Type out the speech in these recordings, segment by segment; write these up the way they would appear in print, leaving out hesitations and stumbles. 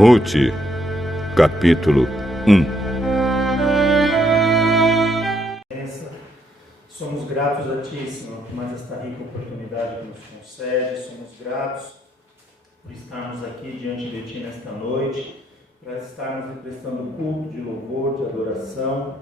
Ruth, capítulo 1. Somos gratos a Ti, Senhor, por mais esta rica oportunidade que nos concede. Somos gratos por estarmos aqui diante de Ti nesta noite, para estarmos lhe prestando culto de louvor, de adoração.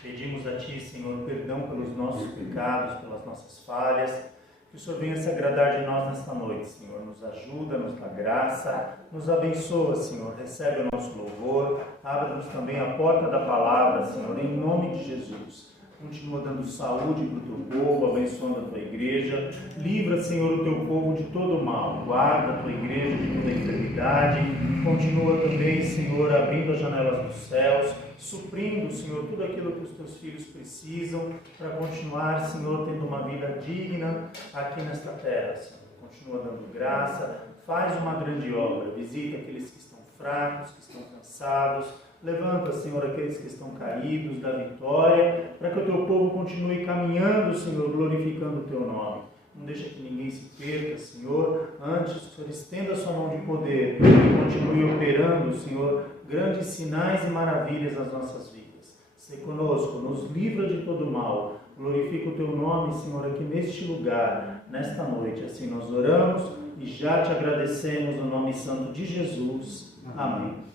Pedimos a Ti, Senhor, perdão pelos nossos pecados, pelas nossas falhas. Que o Senhor venha se agradar de nós nesta noite, Senhor. Nos ajuda, nos dá graça, nos abençoa, Senhor. Recebe o nosso louvor. Abre-nos também a porta da palavra, Senhor, em nome de Jesus. Continua dando saúde para o Teu povo, abençoando a Tua igreja. Livra, Senhor, o Teu povo de todo mal. Guarda a Tua igreja de toda enfermidade. Continua também, Senhor, abrindo as janelas dos céus, suprindo, Senhor, tudo aquilo que os Teus filhos precisam para continuar, Senhor, tendo uma vida digna aqui nesta terra, Senhor. Continua dando graça, faz uma grande obra, visita aqueles que estão fracos, que estão cansados. Levanta, Senhor, aqueles que estão caídos, dá vitória, para que o Teu povo continue caminhando, Senhor, glorificando o Teu nome. Não deixa que ninguém se perca, Senhor. Antes, o Senhor estenda a sua mão de poder e continue operando, Senhor, grandes sinais e maravilhas nas nossas vidas. Se conosco, nos livra de todo mal. Glorifica o Teu nome, Senhor, aqui neste lugar, nesta noite. Assim nós oramos e já Te agradecemos no nome santo de Jesus. Amém.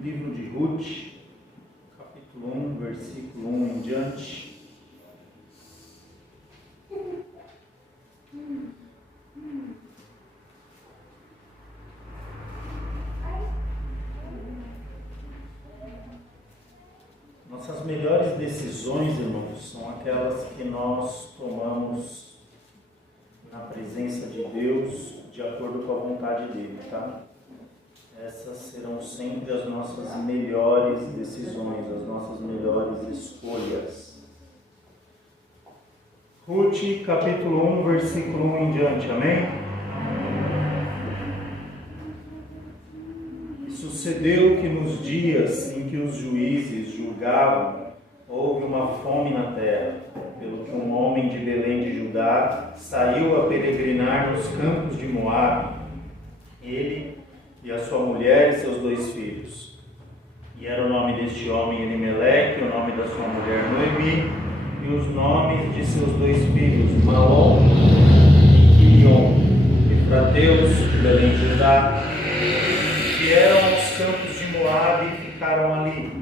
Livro de Ruth, capítulo 1, versículo 1 em diante. Nossas melhores decisões, irmãos, são aquelas que nós tomamos na presença de Deus, de acordo com a vontade dele, tá? Essas serão sempre as nossas melhores decisões, as nossas melhores escolhas. Ruth, capítulo 1, versículo 1 em diante, amém? E sucedeu que nos dias em que os juízes julgavam, houve uma fome na terra, pelo que um homem de Belém de Judá saiu a peregrinar nos campos de Moabe, ele e a sua mulher e seus 2 filhos. E era o nome deste homem Elimeleque, o nome da sua mulher Noemi, e os nomes de seus 2 filhos, Maom e Quilion, efrateus de Belém de Judá, vieram aos campos de Moabe e ficaram ali.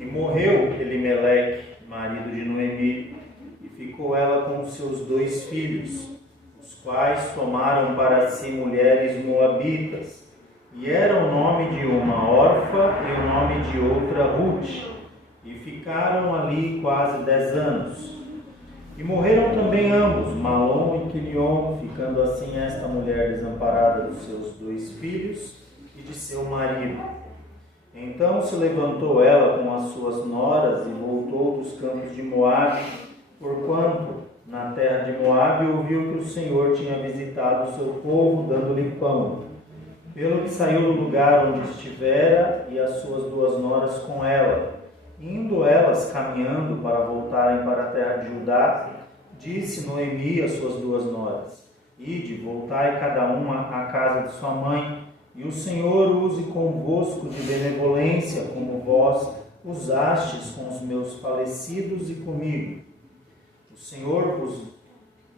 E morreu Elimeleque, marido de Noemi, e ficou ela com os seus 2 filhos, os quais tomaram para si mulheres moabitas, e era o nome de uma Orfa e o nome de outra Ruth, e ficaram ali quase 10 anos. E morreram também ambos, Malom e Quilion, ficando assim esta mulher desamparada dos seus 2 filhos e de seu marido. Então se levantou ela com as suas noras e voltou dos campos de Moabe, porquanto na terra de Moabe ouviu que o Senhor tinha visitado o seu povo, dando-lhe pão. Pelo que saiu do lugar onde estivera e as suas 2 noras com ela. Indo elas caminhando para voltarem para a terra de Judá, disse Noemi às suas 2 noras: Ide, voltai cada uma à casa de sua mãe, e o Senhor use convosco de benevolência, como vós usastes com os meus falecidos e comigo. O Senhor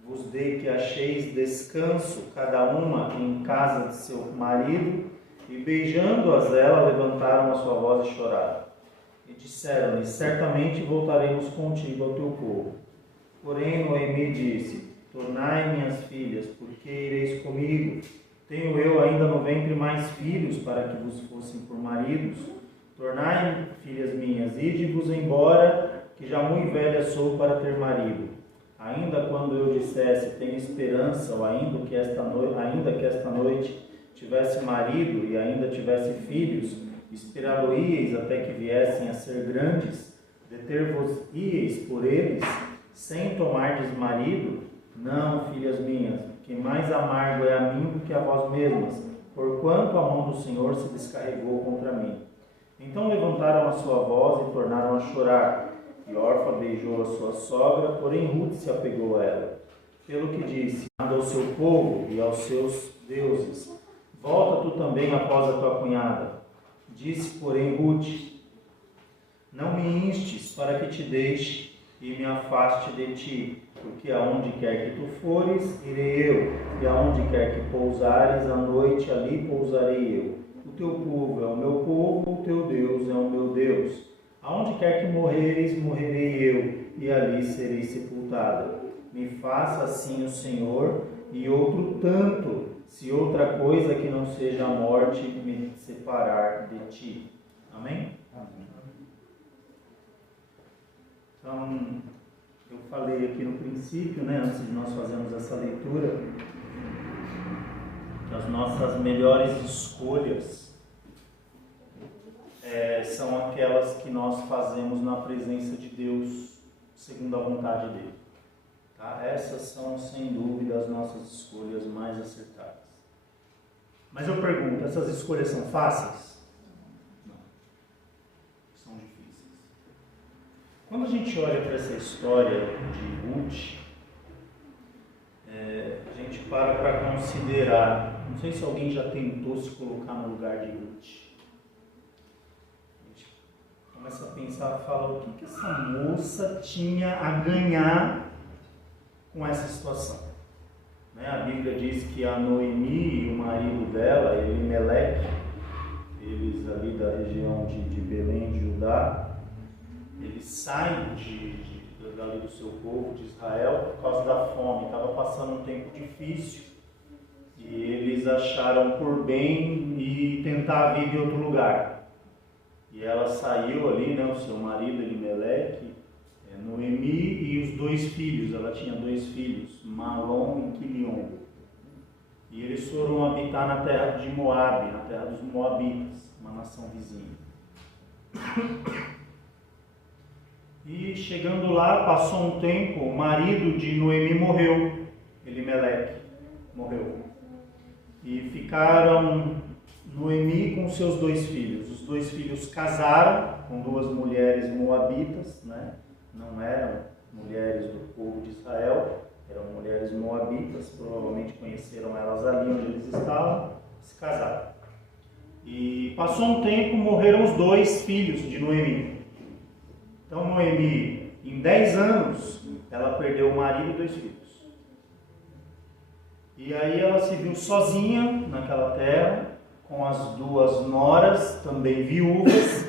vos dê que acheis descanso, cada uma em casa de seu marido. E beijando-as ela, levantaram a sua voz e choraram. E disseram-lhe: certamente voltaremos contigo ao teu povo. Porém Noemi disse: tornai minhas filhas, porque ireis comigo? Tenho eu ainda no ventre mais filhos, para que vos fossem por maridos? Tornai, filhas minhas, ide-vos embora, que já muito velha sou para ter marido. Ainda quando eu dissesse, tenho esperança, ou ainda que esta noite tivesse marido e ainda tivesse filhos, esperá-lo-íeis até que viessem a ser grandes, deter-vos-íeis por eles, sem tomardes marido? Não, filhas minhas, que mais amargo é a mim do que a vós mesmas, porquanto a mão do Senhor se descarregou contra mim. Então levantaram a sua voz e tornaram a chorar. E Orfa beijou a sua sogra, porém Ruth se apegou a ela. Pelo que disse: manda ao seu povo e aos seus deuses: Volta tu também após a tua cunhada. Disse, porém, Ruth: não me instes para que te deixe e me afaste de ti, porque aonde quer que tu fores, irei eu, e aonde quer que pousares, à noite ali pousarei eu. O teu povo é o meu povo, o teu Deus é o meu Deus. Aonde quer que morreres, morrerei eu, e ali serei sepultada. Me faça assim o Senhor, e outro tanto, se outra coisa que não seja a morte me separar de ti. Amém? Amém. Então, eu falei aqui no princípio, antes de nós fazermos essa leitura, que as nossas melhores escolhas são aquelas que nós fazemos na presença de Deus, segundo a vontade dele. Tá? Essas são, sem dúvida, as nossas escolhas mais acertadas. Mas eu pergunto, essas escolhas são fáceis? Não. São difíceis. Quando a gente olha para essa história de Ruth, a gente para considerar, não sei se alguém já tentou se colocar no lugar de Ruth. A gente começa a pensar, fala, o que essa moça tinha a ganhar com essa situação? A Bíblia diz que a Noemi e o marido dela, Elimeleque, eles ali da região de Belém, de Judá, eles saem dali do seu povo, de Israel, por causa da fome. Estava passando um tempo difícil e eles acharam por bem e tentar a vida em outro lugar. E ela saiu ali, o seu marido Elimeleque, Noemi e os 2 filhos. Ela tinha 2 filhos, Malom e Quilion. E eles foram habitar na terra de Moabe, na terra dos Moabitas, uma nação vizinha. E chegando lá, passou um tempo, o marido de Noemi morreu, Elimeleque morreu. E ficaram Noemi com seus 2 filhos. Os 2 filhos casaram com 2 mulheres moabitas, não eram mulheres do povo de Israel, eram mulheres moabitas, provavelmente conheceram elas ali onde eles estavam, se casaram. E passou um tempo, morreram os 2 filhos de Noemi. Então Noemi, em 10 anos, ela perdeu o marido e 2 filhos. E aí ela se viu sozinha naquela terra, com as 2 noras, também viúvas.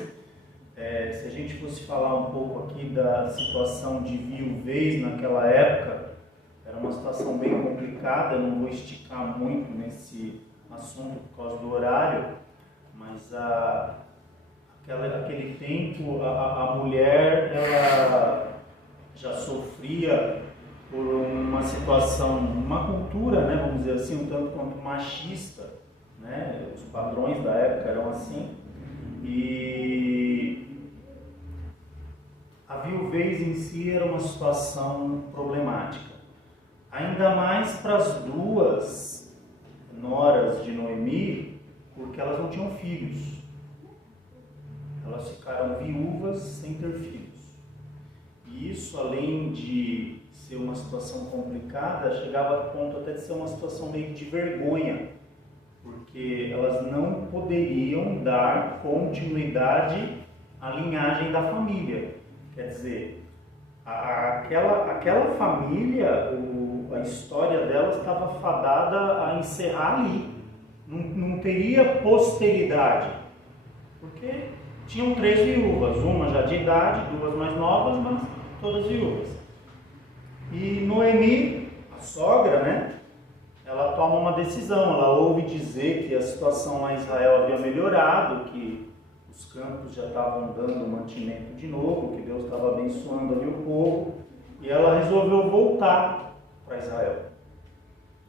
Se a gente fosse falar um pouco aqui da situação de viuvez naquela época, era uma situação bem complicada. Eu não vou esticar muito nesse assunto por causa do horário, mas aquele tempo a mulher ela já sofria por uma situação, uma cultura, vamos dizer assim, um tanto quanto machista, os padrões da época eram assim, e a viuvez em si era uma situação problemática, ainda mais para as 2 noras de Noemi, porque elas não tinham filhos. Elas ficaram viúvas sem ter filhos. E isso, além de ser uma situação complicada, chegava a ponto até de ser uma situação meio de vergonha, porque elas não poderiam dar continuidade à linhagem da família. Quer dizer, aquela família, a história dela estava fadada a encerrar ali. Não teria posteridade, porque tinham 3 viúvas, uma já de idade, 2 mais novas, mas todas viúvas. E Noemi, a sogra, ela toma uma decisão. Ela ouve dizer que a situação lá em Israel havia melhorado, que os campos já estavam dando mantimento de novo, que Deus estava abençoando ali o povo, e ela resolveu voltar para Israel.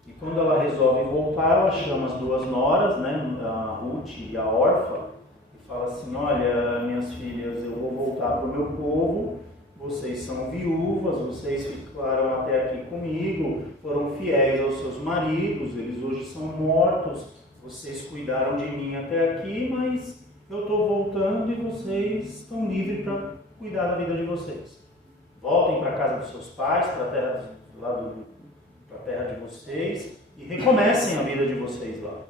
E quando ela resolve voltar, ela chama as 2 noras, a Ruth e a Orfa, e fala assim: olha, minhas filhas, eu vou voltar para o meu povo, vocês são viúvas, vocês ficaram até aqui comigo, foram fiéis aos seus maridos, eles hoje são mortos, vocês cuidaram de mim até aqui, mas eu estou voltando e vocês estão livres para cuidar da vida de vocês. Voltem para a casa dos seus pais, para a terra de vocês, e recomecem a vida de vocês lá.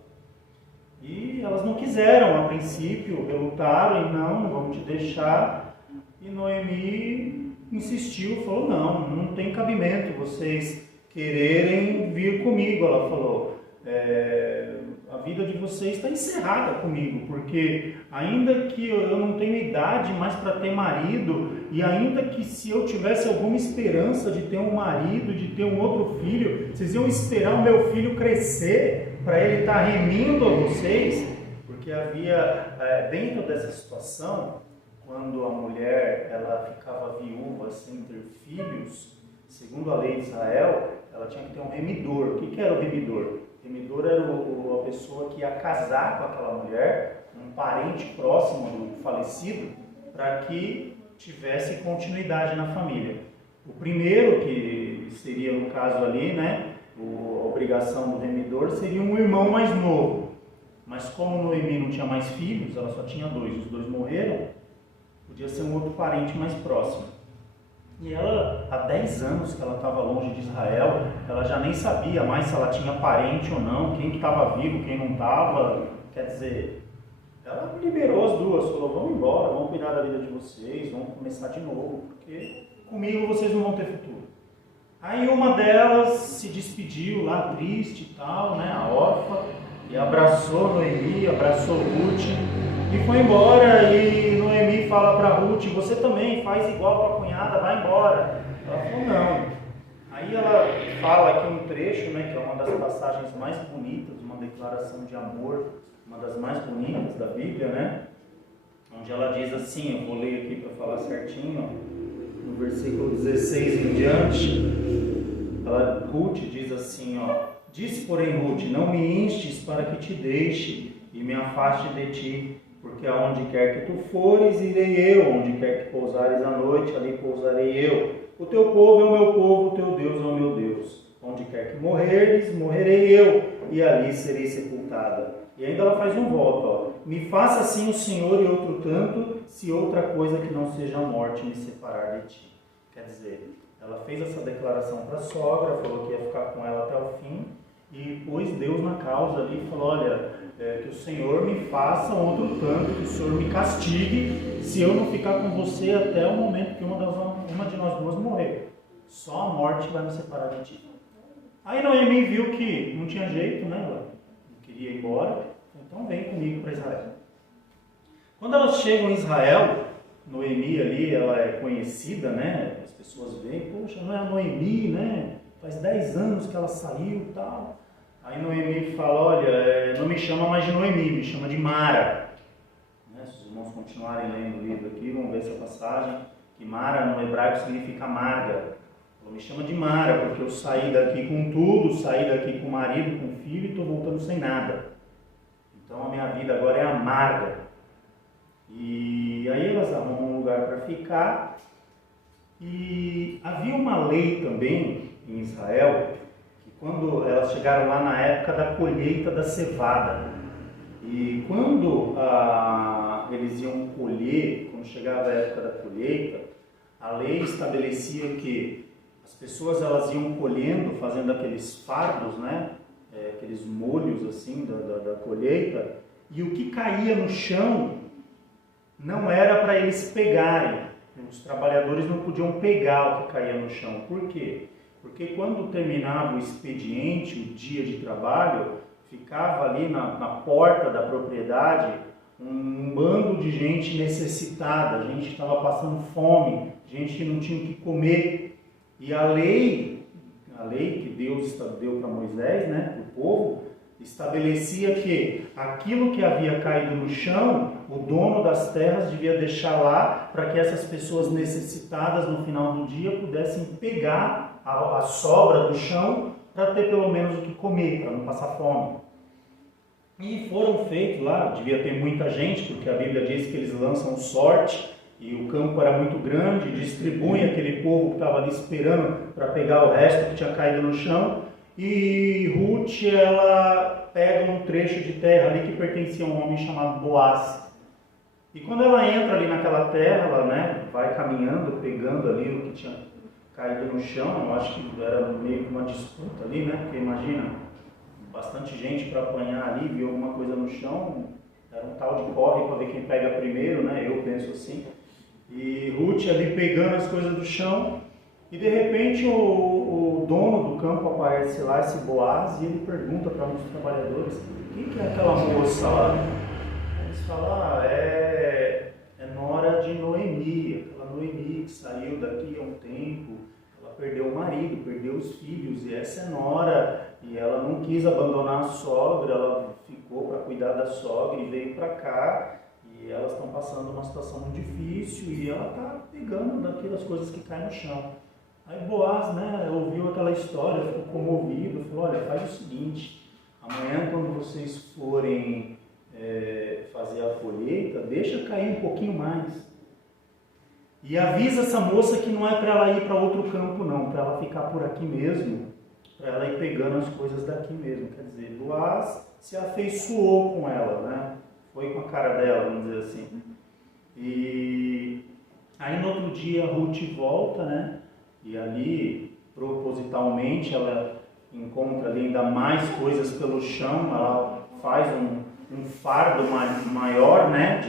elas não quiseram, a princípio, relutaram e não vamos te deixar. E Noemi insistiu, falou, não tem cabimento vocês quererem vir comigo. Ela falou, a vida de vocês está encerrada comigo, porque ainda que eu não tenho idade mais para ter marido, e ainda que se eu tivesse alguma esperança de ter um marido, de ter um outro filho, vocês iam esperar o meu filho crescer para ele estar remindo a vocês? Porque havia, dentro dessa situação, quando a mulher ela ficava viúva sem ter filhos, segundo a lei de Israel, ela tinha que ter um remidor. O que era o remidor? O remidor era a pessoa que ia casar com aquela mulher, um parente próximo do falecido, para que tivesse continuidade na família. O primeiro, que seria no caso ali, né, a obrigação do remidor, seria um irmão mais novo. Mas como Noemi não tinha mais filhos, ela só tinha dois, os dois morreram, podia ser um outro parente mais próximo. E ela, há 10 anos que ela estava longe de Israel, ela já nem sabia mais se ela tinha parente ou não, quem que estava vivo, quem não estava. Quer dizer, ela liberou as duas, falou, vamos embora, vamos cuidar da vida de vocês, vamos começar de novo, porque comigo vocês não vão ter futuro. Aí uma delas se despediu lá, triste e tal, né, a órfã, e abraçou Noemi, abraçou Ruth, e foi embora. E Noemi fala para Ruth, você também faz igual para a cunhada, vai embora. Ela falou, não. Aí ela fala aqui um trecho, né, que é uma das passagens mais bonitas, uma declaração de amor, uma das mais bonitas da Bíblia, né, onde ela diz assim, eu vou ler aqui para falar certinho, ó, no versículo 16 em diante, Ruth diz assim, ó, disse, porém, Ruth, não me instes para que te deixe e me afaste de ti, porque aonde quer que tu fores, irei eu, onde quer que pousares à noite, ali pousarei eu. O teu povo é o meu povo, o teu Deus é o meu Deus. Onde quer que morreres, morrerei eu, e ali serei sepultada. E ainda ela faz um voto, ó, me faça assim o Senhor e outro tanto, se outra coisa que não seja a morte me separar de ti. Quer dizer, ela fez essa declaração para a sogra, falou que ia ficar com ela até o fim, e pôs Deus na causa ali e falou, olha, que o Senhor me faça outro tanto, que o Senhor me castigue, se eu não ficar com você até o momento que uma de nós duas morrer. Só a morte vai me separar de ti. Aí Noemi viu que não tinha jeito, né? Ela não queria ir embora, então vem comigo para Israel. Quando elas chegam em Israel, Noemi ali, ela é conhecida, né? As pessoas veem, poxa, não é a Noemi, né? Faz 10 anos que ela saiu e tal. Aí Noemi fala, olha, não me chama mais de Noemi, me chama de Mara. Né? Se os irmãos continuarem lendo o livro aqui, vão ver essa passagem, que Mara no hebraico significa amarga. Ela me chama de Mara, porque eu saí daqui com tudo, saí daqui com o marido, com o filho e estou voltando sem nada. Então a minha vida agora é amarga. E aí elas arrumam um lugar para ficar. E havia uma lei também em Israel, que quando elas chegaram lá na época da colheita da cevada, e quando eles iam colher, quando chegava a época da colheita, a lei estabelecia que as pessoas elas iam colhendo, fazendo aqueles fardos, né, aqueles molhos assim da colheita, e o que caía no chão não era para eles pegarem. Os trabalhadores não podiam pegar o que caía no chão. Por quê? Porque quando terminava o expediente, o dia de trabalho, ficava ali na porta da propriedade um bando de gente necessitada, gente que estava passando fome, gente que não tinha o que comer. E a lei que Deus deu para Moisés, né, para o povo, estabelecia que aquilo que havia caído no chão, o dono das terras devia deixar lá para que essas pessoas necessitadas no final do dia pudessem pegar a sobra do chão para ter pelo menos o que comer, para não passar fome. E foram feitos lá, devia ter muita gente, porque a Bíblia diz que eles lançam sorte e o campo era muito grande, distribuem aquele povo que estava ali esperando para pegar o resto que tinha caído no chão. E Ruth, ela pega um trecho de terra ali que pertencia a um homem chamado Boaz. E quando ela entra ali naquela terra, ela, né, vai caminhando, pegando ali o que tinha caído no chão. Eu acho que era meio que uma disputa ali, né? Porque imagina, bastante gente para apanhar ali, viu alguma coisa no chão, era um tal de corre para ver quem pega primeiro, né? Eu penso assim. E Ruth ali pegando as coisas do chão, e de repente o dono do campo aparece lá, esse Boaz, e ele pergunta para um dos trabalhadores: quem que é aquela moça lá? Eles falam: é nora de Noemi, aquela Noemi que saiu daqui há um tempo, ela perdeu o marido, perdeu os filhos, e essa é nora, e ela não quis abandonar a sogra, ela ficou para cuidar da sogra e veio para cá, e elas estão passando uma situação muito difícil, e ela está pegando daquelas coisas que caem no chão. Aí Boaz, né, ouviu aquela história, ficou comovido, falou: olha, faz o seguinte, amanhã quando vocês forem fazer a colheita, deixa cair um pouquinho mais. E avisa essa moça que não é para ela ir para outro campo não, para ela ficar por aqui mesmo, para ela ir pegando as coisas daqui mesmo. Quer dizer, Boaz se afeiçoou com ela, né? Foi com a cara dela, vamos dizer assim. E aí no outro dia Ruth volta, né? E ali, propositalmente, ela encontra ali ainda mais coisas pelo chão, ela faz um fardo maior, né,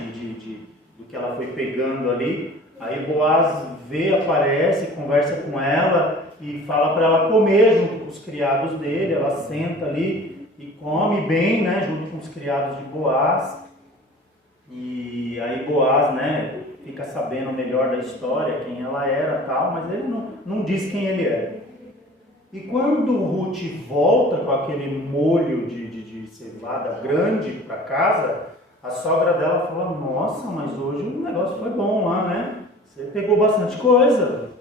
do que ela foi pegando ali. Aí Boaz vê, aparece, conversa com ela e fala para ela comer junto com os criados dele. Ela senta ali e come bem, né, junto com os criados de Boaz. E aí Boaz, né, fica sabendo melhor da história, quem ela era e tal, mas ele não diz quem ele é. E quando Ruth volta com aquele molho de cevada grande para casa, a sogra dela fala: nossa, mas hoje o negócio foi bom lá, né? Você pegou bastante coisa.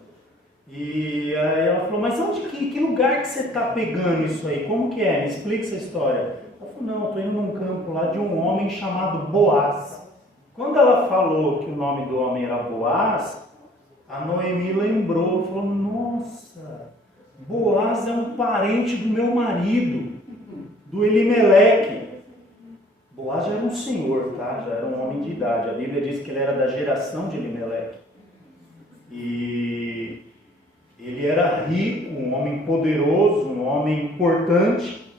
E aí ela falou: mas onde, que lugar que você está pegando isso aí? Como que é? Me explica essa história. Ela falou: não, eu estou indo num campo lá de um homem chamado Boaz. Quando ela falou que o nome do homem era Boaz, a Noemi lembrou, falou: nossa, Boaz é um parente do meu marido, do Elimeleque. Boaz já era um senhor, tá? Já era um homem de idade. A Bíblia diz que ele era da geração de Elimeleque. E ele era rico, um homem poderoso, um homem importante.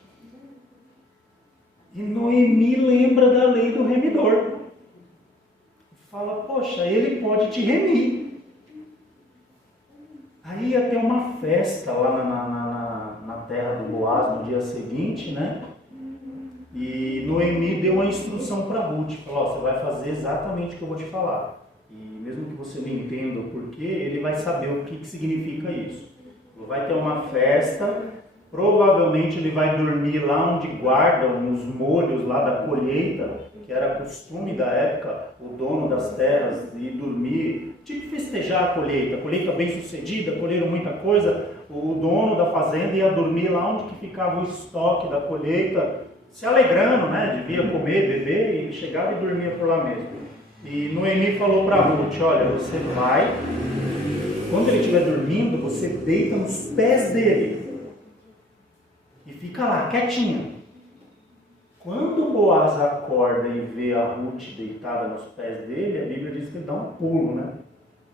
E Noemi lembra da lei do remidor. Fala: poxa, ele pode te remir. Aí ia ter uma festa lá na terra do Boaz no dia seguinte, né? E Noemi deu uma instrução para Ruth. Falou: você vai fazer exatamente o que eu vou te falar. E mesmo que você não entenda o porquê, ele vai saber o que significa isso. Vai ter uma festa, provavelmente ele vai dormir lá onde guardam os molhos lá da colheita, que era costume da época, o dono das terras ir dormir, tipo festejar a colheita bem sucedida, colheram muita coisa, o dono da fazenda ia dormir lá onde que ficava o estoque da colheita, se alegrando, né? Devia comer, beber, e chegava e dormia por lá mesmo. E Noemi falou para Ruth: olha, você vai, quando ele estiver dormindo, você deita nos pés dele e fica lá, quietinha. Quando Boaz acorda e vê a Ruth deitada nos pés dele, a Bíblia diz que ele dá um pulo, né?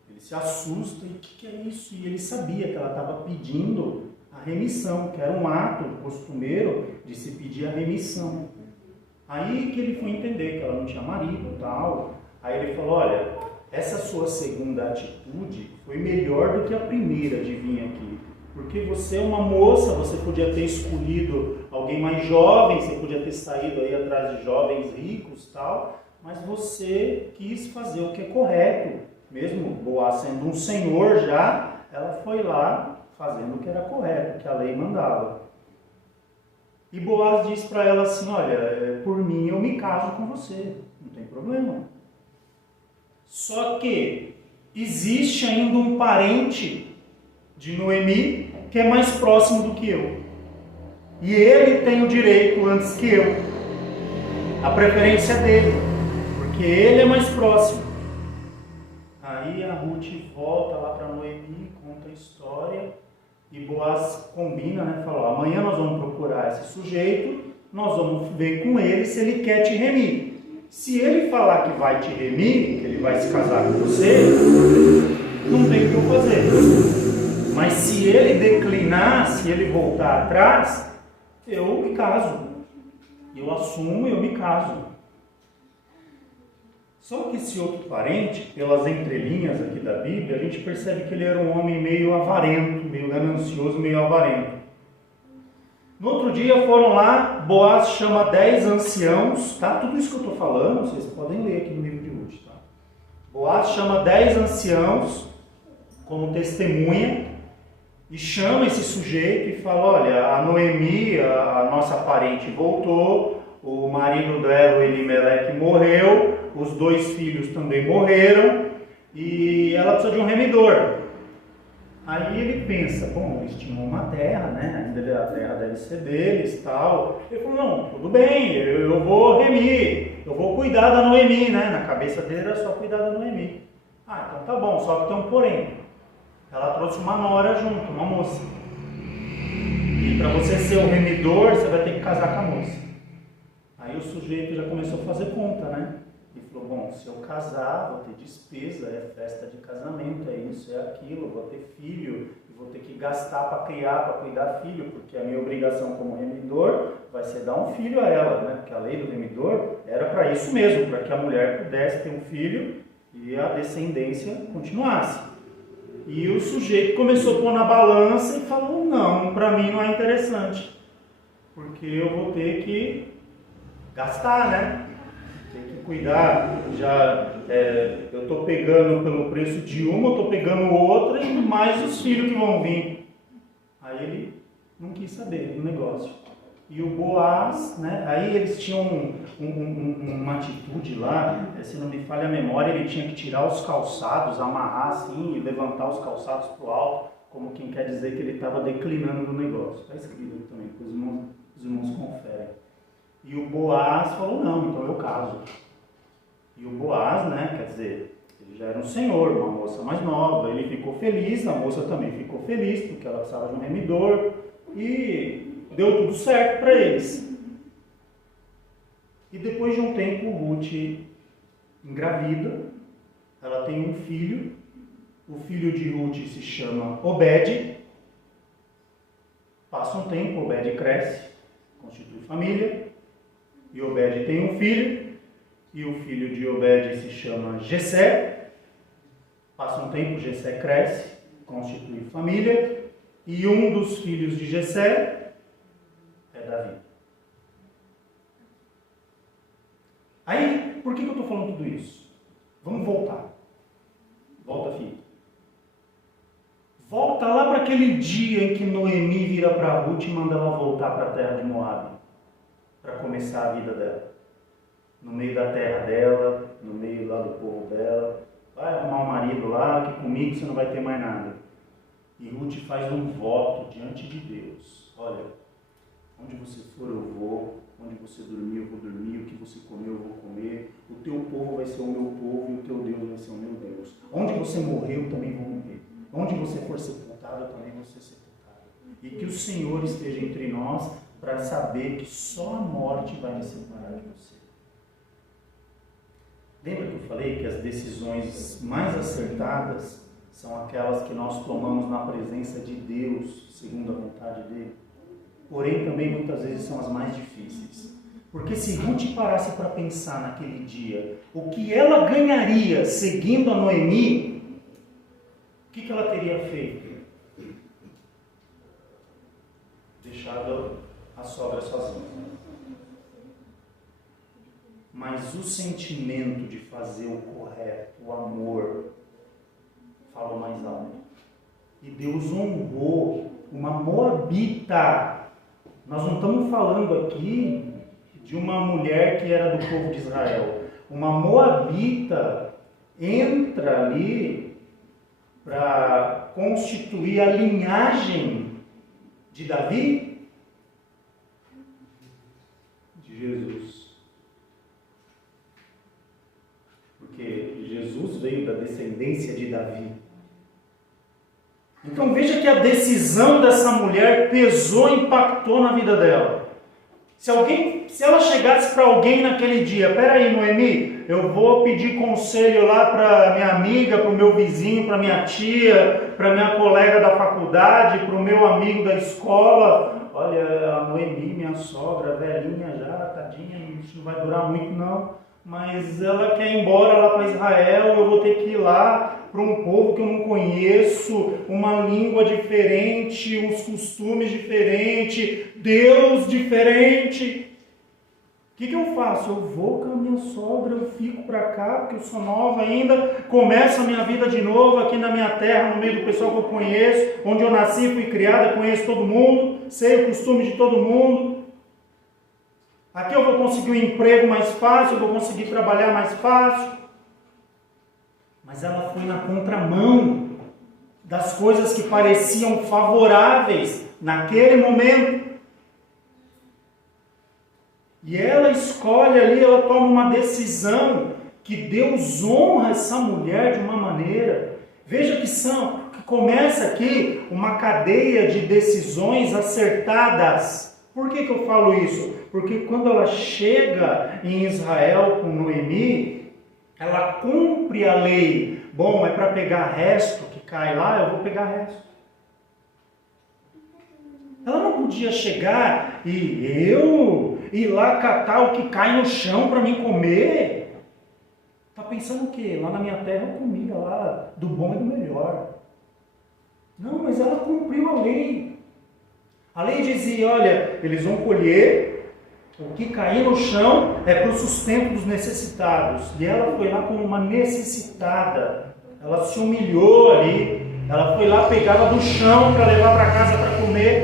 Ele se assusta e o que é isso? E ele sabia que ela estava pedindo a remissão, que era um ato costumeiro de se pedir a remissão. Aí que ele foi entender que ela não tinha marido e tal. Aí ele falou: olha, essa sua segunda atitude foi melhor do que a primeira de vir aqui. Porque você é uma moça, você podia ter escolhido alguém mais jovem, você podia ter saído aí atrás de jovens ricos e tal, mas você quis fazer o que é correto. Mesmo Boaz sendo um senhor já, ela foi lá fazendo o que era correto, o que a lei mandava. E Boaz diz para ela assim: olha, por mim eu me caso com você, não tem problema. Só que existe ainda um parente de Noemi que é mais próximo do que eu. E ele tem o direito antes que eu. A preferência é dele, porque ele é mais próximo. Aí a Ruth volta lá para Noemi, conta a história, e Boaz combina, né? Fala: amanhã nós vamos procurar esse sujeito, nós vamos ver com ele se ele quer te remir. Se ele falar que vai te remir, que ele vai se casar com você, não tem o que eu fazer. Mas se ele declinar, se ele voltar atrás, eu me caso. Eu assumo, eu me caso. Só que esse outro parente, pelas entrelinhas aqui da Bíblia, a gente percebe que ele era um homem meio avarento, meio ganancioso, meio avarento. No outro dia foram lá, Boaz chama 10 anciãos, tá? Tudo isso que eu estou falando, vocês podem ler aqui no livro de Ruth, tá? Boaz chama 10 anciãos como testemunha e chama esse sujeito e fala: olha, a Noemi, a nossa parente, voltou, o marido dela, o Elimeleque, morreu, os 2 filhos também morreram e ela precisa de um remidor. Aí ele pensa: bom, eles tinham uma terra, né? Ainda a terra deve ser deles e tal. Ele falou: não, tudo bem, eu vou remir, eu vou cuidar da Noemi, né? Na cabeça dele era só cuidar da Noemi. Ah, então tá bom, só que tem um porém. Ela trouxe uma nora junto, uma moça. E para você ser o remidor, você vai ter que casar com a moça. Aí o sujeito já começou a fazer conta, né? E falou: bom, se eu casar, vou ter despesa, é festa de casamento, é isso, é aquilo, vou ter filho, e vou ter que gastar para criar, para cuidar filho, porque a minha obrigação como remidor vai ser dar um filho a ela, né? Porque a lei do remidor era para isso mesmo, para que a mulher pudesse ter um filho e a descendência continuasse. E o sujeito começou a pôr na balança e falou: não, para mim não é interessante, porque eu vou ter que gastar, né? Tem que cuidar, eu estou pegando pelo preço de uma, eu estou pegando outra e mais os filhos que vão vir. Aí ele não quis saber do negócio. E o Boaz, né, aí eles tinham uma atitude lá, se não me falha a memória, ele tinha que tirar os calçados, amarrar assim e levantar os calçados para o alto, como quem quer dizer que ele estava declinando do negócio. Está escrito aqui também, os irmãos conferem. E o Boaz falou: não, então eu caso. E o Boaz, né, quer dizer, ele já era um senhor, uma moça mais nova, ele ficou feliz, a moça também ficou feliz, porque ela precisava de um remidor, e deu tudo certo para eles. E depois de um tempo, Ruth engravida, ela tem um filho, o filho de Ruth se chama Obed. Passa um tempo, Obed cresce, constitui família, e Obed tem um filho, e o filho de Obed se chama Jessé. Passa um tempo, Jessé cresce, constitui família, e um dos filhos de Jessé é Davi. Aí, por que eu estou falando tudo isso? Vamos voltar. Volta, filho. Volta lá para aquele dia em que Noemi vira para Ruth e manda ela voltar para a terra de Moabe, para começar a vida dela. No meio da terra dela, no meio lá do povo dela. Vai arrumar um marido lá, que comigo você não vai ter mais nada. E Ruth faz um voto diante de Deus: olha, onde você for eu vou, onde você dormir eu vou dormir, o que você comer eu vou comer, o teu povo vai ser o meu povo e o teu Deus vai ser o meu Deus. Onde você morrer eu também vou morrer, onde você for sepultado eu também vou ser sepultado. E que o Senhor esteja entre nós para saber que só a morte vai me separar de você. Lembra que eu falei que as decisões mais acertadas são aquelas que nós tomamos na presença de Deus, segundo a vontade dele? Porém, também muitas vezes são as mais difíceis. Porque se Ruth parasse para pensar naquele dia, o que ela ganharia seguindo a Noemi, o que ela teria feito? Deixado a sogra sozinha. Mas o sentimento de fazer o correto, o amor, falou mais alto. E Deus honrou uma moabita. Nós não estamos falando aqui de uma mulher que era do povo de Israel. Uma moabita entra ali para constituir a linhagem de Davi, de Jesus. Porque Jesus veio da descendência de Davi. Então veja que a decisão dessa mulher pesou, impactou na vida dela. Se ela chegasse para alguém naquele dia: peraí, Noemi, eu vou pedir conselho lá para minha amiga, para o meu vizinho, para minha tia, para minha colega da faculdade, para o meu amigo da escola. olha, a Noemi, minha sogra, velhinha já, tadinha, isso não vai durar muito não, mas ela quer ir embora lá para Israel, eu vou ter que ir lá para um povo que eu não conheço, uma língua diferente, uns costumes diferentes, Deus diferente. O que eu faço? Eu vou com a minha sogra, eu fico para cá, porque eu sou nova ainda, começo a minha vida de novo aqui na minha terra, no meio do pessoal que eu conheço, onde eu nasci, fui criada, conheço todo mundo, sei o costume de todo mundo. Aqui eu vou conseguir um emprego mais fácil, eu vou conseguir trabalhar mais fácil. Mas ela foi na contramão das coisas que pareciam favoráveis naquele momento. E ela escolhe ali, ela toma uma decisão que Deus honra essa mulher de uma maneira. Veja que começa aqui uma cadeia de decisões acertadas. Por que eu falo isso? Porque quando ela chega em Israel com Noemi, ela cumpre a lei. Bom, é para pegar resto que cai lá, eu vou pegar resto. Ela não podia chegar e eu ir lá catar o que cai no chão para mim comer. Está pensando o quê? Lá na minha terra eu comia lá do bom e do melhor. Não, mas ela cumpriu a lei. A lei dizia, olha, eles vão colher, o que cair no chão é para o sustento dos necessitados. E ela foi lá como uma necessitada. Ela se humilhou ali. Ela foi lá, pegava do chão para levar para casa para comer.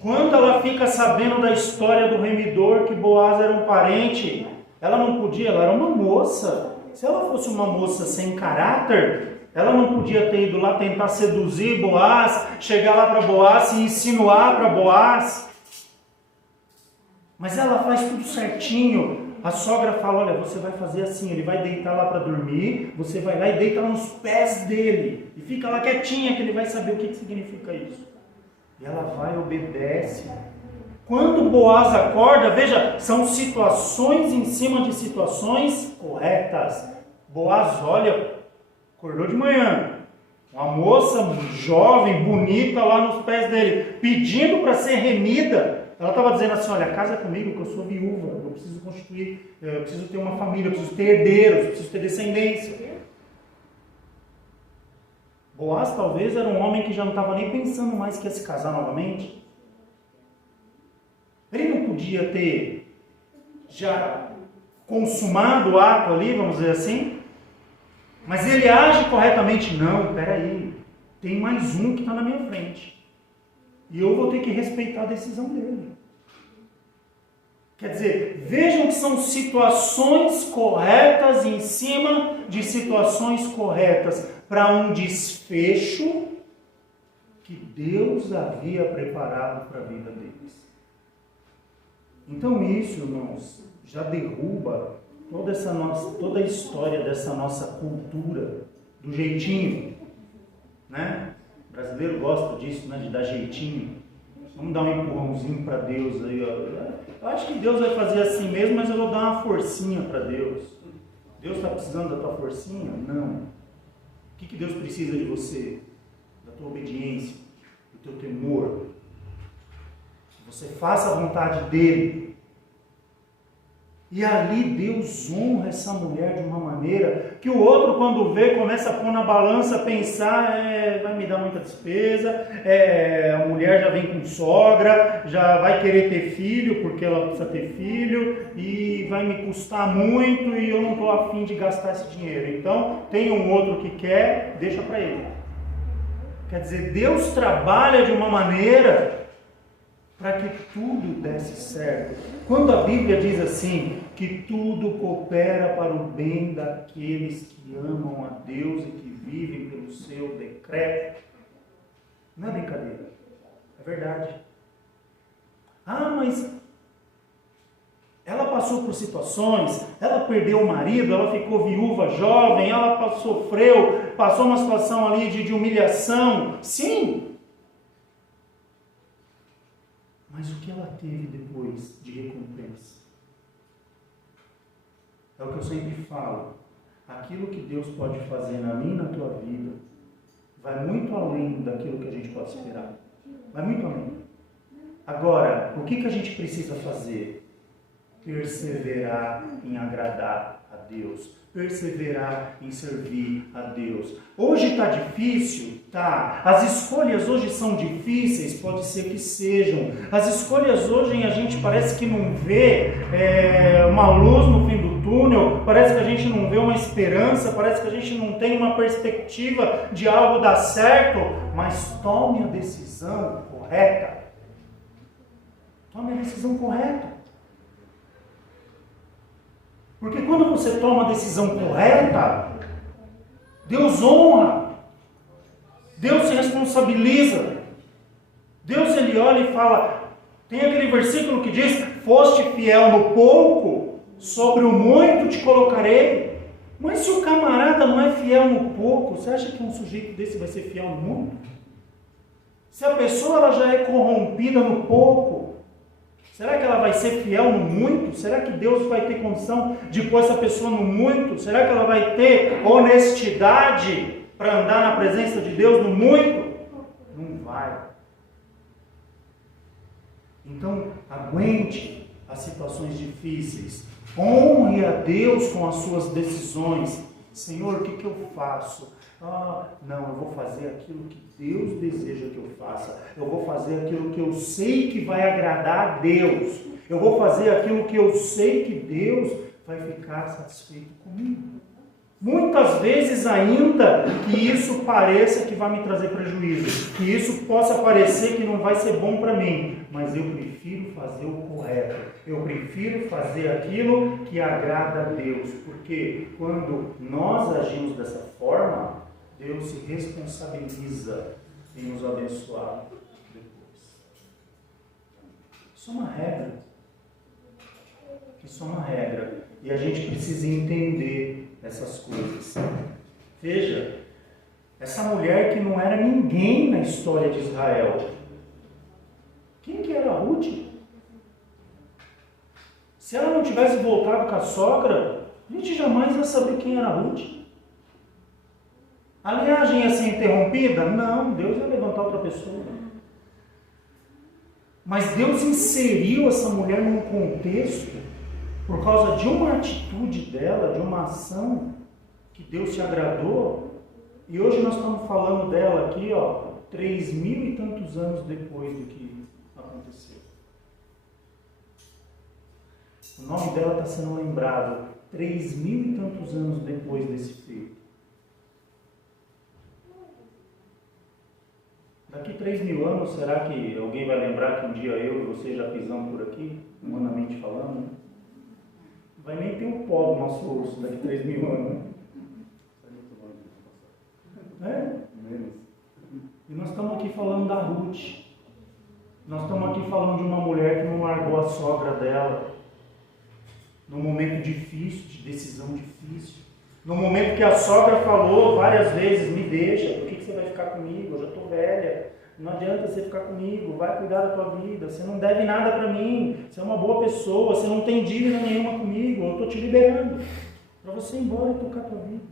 Quando ela fica sabendo da história do remidor, que Boaz era um parente, ela não podia, ela era uma moça. Se ela fosse uma moça sem caráter, ela não podia ter ido lá tentar seduzir Boaz, chegar lá para Boaz e insinuar para Boaz. Mas ela faz tudo certinho. A sogra fala, olha, você vai fazer assim, ele vai deitar lá para dormir, você vai lá e deita lá nos pés dele. E fica lá quietinha que ele vai saber o que significa isso. E ela vai e obedece. Quando Boaz acorda, veja, são situações em cima de situações corretas. Boaz olha, acordou de manhã, uma moça jovem, bonita lá nos pés dele, pedindo para ser remida. Ela estava dizendo assim, olha, casa comigo que eu sou viúva, eu preciso constituir, eu preciso ter uma família, eu preciso ter herdeiros, eu preciso ter descendência. Boaz talvez era um homem que já não estava nem pensando mais que ia se casar novamente. Ele não podia ter já consumado o ato ali, vamos dizer assim, mas ele age corretamente. Não, peraí, tem mais um que está na minha frente. E eu vou ter que respeitar a decisão dele. Quer dizer, vejam que são situações corretas em cima de situações corretas para um desfecho que Deus havia preparado para a vida deles. Então isso, irmãos, já derruba toda a história dessa nossa cultura do jeitinho, né? O brasileiro gosta disso, né? De dar jeitinho. Vamos dar um empurrãozinho para Deus aí, ó. Eu acho que Deus vai fazer assim mesmo, mas eu vou dar uma forcinha para Deus. Deus está precisando da tua forcinha? Não. O que Deus precisa de você? Da tua obediência, do teu temor. Que você faça a vontade dele. E ali Deus honra essa mulher de uma maneira que o outro, quando vê, começa a pôr na balança, pensar, vai me dar muita despesa, a mulher já vem com sogra, já vai querer ter filho, porque ela precisa ter filho, e vai me custar muito, e eu não estou a fim de gastar esse dinheiro. Então, tem um outro que quer, deixa para ele. Quer dizer, Deus trabalha de uma maneira para que tudo desse certo. Quando a Bíblia diz assim, que tudo coopera para o bem daqueles que amam a Deus e que vivem pelo seu decreto, não é brincadeira, é verdade. Ah, mas ela passou por situações, ela perdeu o marido, ela ficou viúva jovem, ela sofreu, passou uma situação ali de humilhação, sim. Mas o que ela teve depois de recompensa? É o que eu sempre falo. Aquilo que Deus pode fazer na minha e na tua vida vai muito além daquilo que a gente pode esperar. Vai muito além. Agora, o que a gente precisa fazer? Perseverar em agradar a Deus. Perseverar em servir a Deus. Hoje está difícil? Tá. As escolhas hoje são difíceis? Pode ser que sejam. As escolhas hoje a gente parece que não vê uma luz no fim do túnel, parece que a gente não vê uma esperança, parece que a gente não tem uma perspectiva de algo dar certo, mas tome a decisão correta. Tome a decisão correta. Porque quando você toma a decisão correta, Deus honra, Deus se responsabiliza, Deus ele olha e fala, tem aquele versículo que diz, foste fiel no pouco, sobre o muito te colocarei. Mas se o camarada não é fiel no pouco, você acha que um sujeito desse vai ser fiel no muito? Se a pessoa ela já é corrompida no pouco, será que ela vai ser fiel no muito? Será que Deus vai ter condição de pôr essa pessoa no muito? Será que ela vai ter honestidade para andar na presença de Deus no muito? Não vai. Então, aguente as situações difíceis. Honre a Deus com as suas decisões. Senhor, o que eu faço? Não, eu vou fazer aquilo que Deus deseja que eu faça. Eu vou fazer aquilo que eu sei que vai agradar a Deus. Eu vou fazer aquilo que eu sei que Deus vai ficar satisfeito comigo. Muitas vezes ainda que isso pareça que vai me trazer prejuízo, que isso possa parecer que não vai ser bom para mim, mas eu prefiro fazer o correto. Eu prefiro fazer aquilo que agrada a Deus, porque quando nós agimos dessa forma, Deus se responsabiliza em nos abençoar depois. Isso é uma regra. Isso é uma regra. E a gente precisa entender essas coisas. Veja, essa mulher que não era ninguém na história de Israel. Quem que era Ruth? Se ela não tivesse voltado com a sogra, a gente jamais ia saber quem era Ruth. A linhagem ia ser interrompida? Não, Deus ia levantar outra pessoa. Mas Deus inseriu essa mulher num contexto por causa de uma atitude dela, de uma ação que Deus se agradou. E hoje nós estamos falando dela aqui, 3.000 e tantos anos depois do que aconteceu. O nome dela está sendo lembrado 3.000 e tantos anos depois desse feito. Daqui 3.000 anos, será que alguém vai lembrar que um dia eu e você já pisamos por aqui, humanamente falando? Né? Vai nem ter o pó do nosso osso daqui 3.000 anos. Né? E nós estamos aqui falando da Ruth. Nós estamos aqui falando de uma mulher que não largou a sogra dela. Num momento difícil, de decisão difícil. No momento que a sogra falou várias vezes, me deixa, por que você vai ficar comigo? Eu já estou velha, não adianta você ficar comigo, vai cuidar da tua vida, você não deve nada para mim, você é uma boa pessoa, você não tem dívida nenhuma comigo, eu estou te liberando para você ir embora e tocar a tua vida.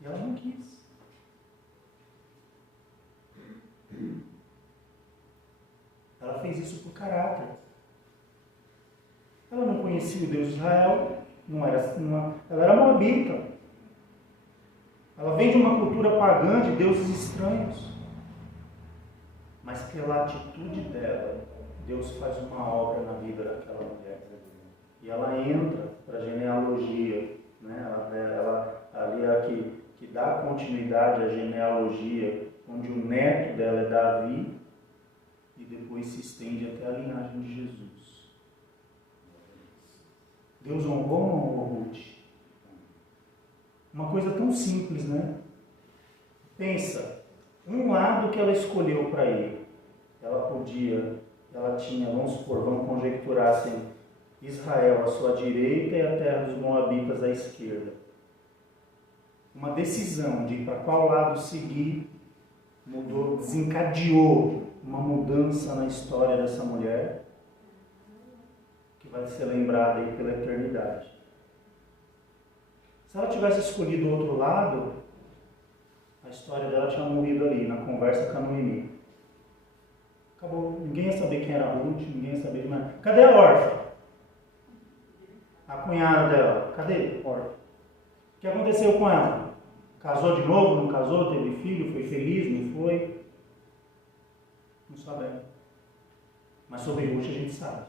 E ela não quis. Ela fez isso por caráter. Ela não conhecia o Deus de Israel, ela era moabita. Ela vem de uma cultura pagã, de deuses estranhos. Mas pela atitude dela, Deus faz uma obra na vida daquela mulher. E ela entra para a genealogia. Né? Ela ali é que dá continuidade à genealogia, onde o neto dela é Davi, e depois se estende até a linhagem de Jesus. Deus honrou ou não honrou Ruth? Uma coisa tão simples, né? Pensa, um lado que ela escolheu para ir, ela tinha, vamos supor, vamos conjecturar assim, Israel à sua direita e a terra dos Moabitas à esquerda. Uma decisão de para qual lado seguir desencadeou uma mudança na história dessa mulher, que vai ser lembrada aí pela eternidade. Se ela tivesse escolhido o outro lado, a história dela tinha morrido ali, na conversa com a Noemi. Acabou. Ninguém ia saber quem era a Ruth, ninguém ia saber de mais. Cadê a órfã? A cunhada dela. Cadê a órfã? O que aconteceu com ela? Casou de novo, não casou, teve filho, foi feliz, não foi? Não sabemos. Mas sobre Ruth a gente sabe.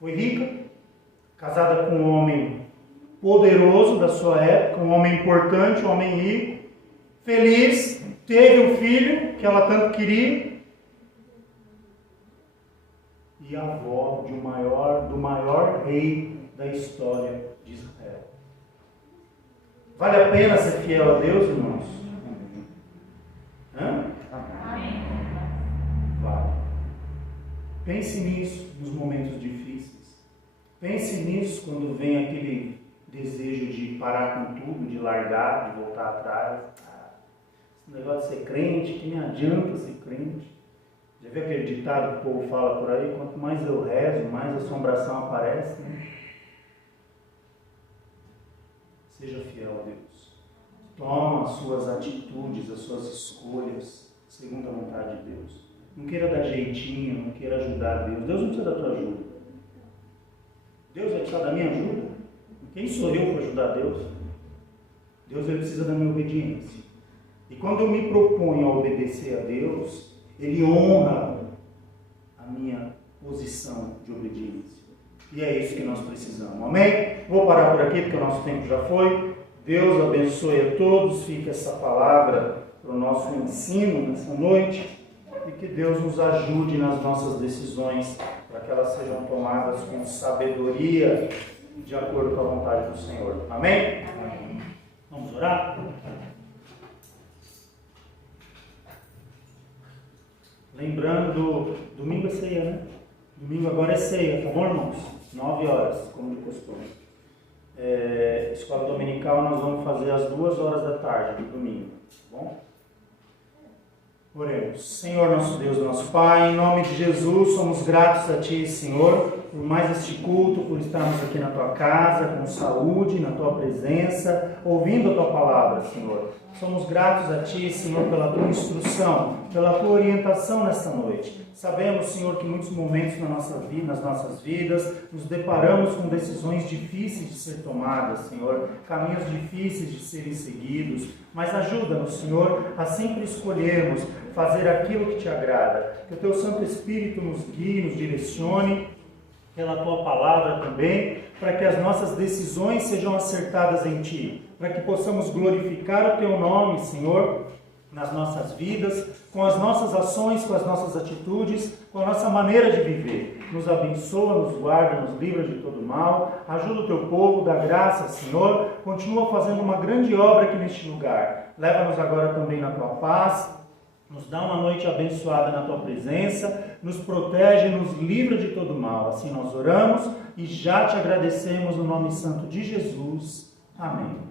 Foi rica, casada com um homem poderoso da sua época, um homem importante, um homem rico, feliz, teve um filho que ela tanto queria, e a avó do maior rei da história de Israel. Vale a pena ser fiel a Deus, irmãos? Hã? Amém. Vale. Pense nisso nos momentos difíceis. Pense nisso quando vem aquele desejo de parar com tudo, de largar, de voltar atrás. Esse negócio de ser crente, que me adianta ser crente? Já viu aquele ditado que o povo fala por aí? Quanto mais eu rezo, mais assombração aparece, né? Seja fiel a Deus. Toma as suas atitudes, as suas escolhas, segundo a vontade de Deus. Não queira dar jeitinho, não queira ajudar Deus. Deus não precisa da tua ajuda. Deus vai precisar da minha ajuda? Quem sou eu para ajudar Deus? Deus ele precisa da minha obediência. E quando eu me proponho a obedecer a Deus, Ele honra a minha posição de obediência. E é isso que nós precisamos. Amém? Vou parar por aqui porque o nosso tempo já foi. Deus abençoe a todos. Fica essa palavra para o nosso ensino nessa noite. E que Deus nos ajude nas nossas decisões para que elas sejam tomadas com sabedoria de acordo com a vontade do Senhor. Amém? Amém. Vamos orar? Lembrando, domingo é ceia, né? Domingo agora é ceia, tá bom, irmãos? 9 horas, como de costume. Escola dominical nós vamos fazer às 2 horas da tarde do domingo, tá bom? Oremos. Senhor, nosso Deus, nosso Pai, em nome de Jesus, somos gratos a Ti, Senhor, por mais este culto, por estarmos aqui na Tua casa, com saúde, na Tua presença, ouvindo a Tua palavra, Senhor. Somos gratos a Ti, Senhor, pela Tua instrução, pela Tua orientação nesta noite. Sabemos, Senhor, que em muitos momentos nas nossas vidas, nos deparamos com decisões difíceis de ser tomadas, Senhor, caminhos difíceis de serem seguidos, mas ajuda-nos, Senhor, a sempre escolhermos fazer aquilo que Te agrada. Que o Teu Santo Espírito nos guie, nos direcione, pela Tua palavra também, para que as nossas decisões sejam acertadas em Ti, para que possamos glorificar o Teu nome, Senhor, nas nossas vidas, com as nossas ações, com as nossas atitudes, com a nossa maneira de viver. Nos abençoa, nos guarda, nos livra de todo mal, ajuda o Teu povo, dá graça, Senhor, continua fazendo uma grande obra aqui neste lugar. Leva-nos agora também na Tua paz, nos dá uma noite abençoada na Tua presença, nos protege, nos livra de todo mal. Assim nós oramos e já Te agradecemos no nome santo de Jesus. Amém.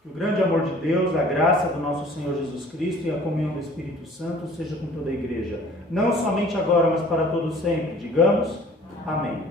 Que o grande amor de Deus, a graça do nosso Senhor Jesus Cristo e a comunhão do Espírito Santo seja com toda a igreja. Não somente agora, mas para todo sempre. Digamos, amém.